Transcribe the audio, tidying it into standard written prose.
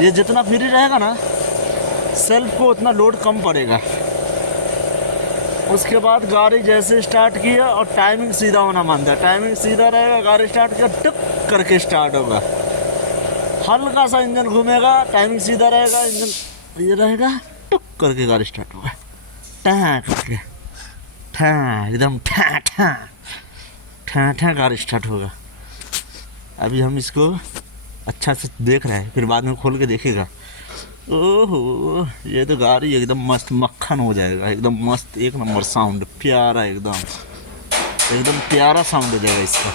ये जितना फ्री रहेगा ना सेल्फ को उतना लोड कम पड़ेगा। उसके बाद गाड़ी जैसे स्टार्ट किया और टाइमिंग सीधा होना मानता है, टाइमिंग सीधा रहेगा, गाड़ी स्टार्ट किया टुक करके स्टार्ट होगा। हल्का सा इंजन घूमेगा, टाइमिंग सीधा रहेगा, इंजन ये रहेगा, टुक करके गाड़ी स्टार्ट होगा, टैं करके, ठैं एकदम ठैं ठैं ठैं ठैं गाड़ी स्टार्ट होगा। अभी हम इसको अच्छा से देख रहे हैं, फिर बाद में खोल के देखेगा। ओहो, ये तो गाड़ी एकदम मस्त मक्खन हो जाएगा, एकदम मस्त एक नंबर साउंड, प्यारा एकदम एकदम प्यारा साउंड हो जाएगा इसका।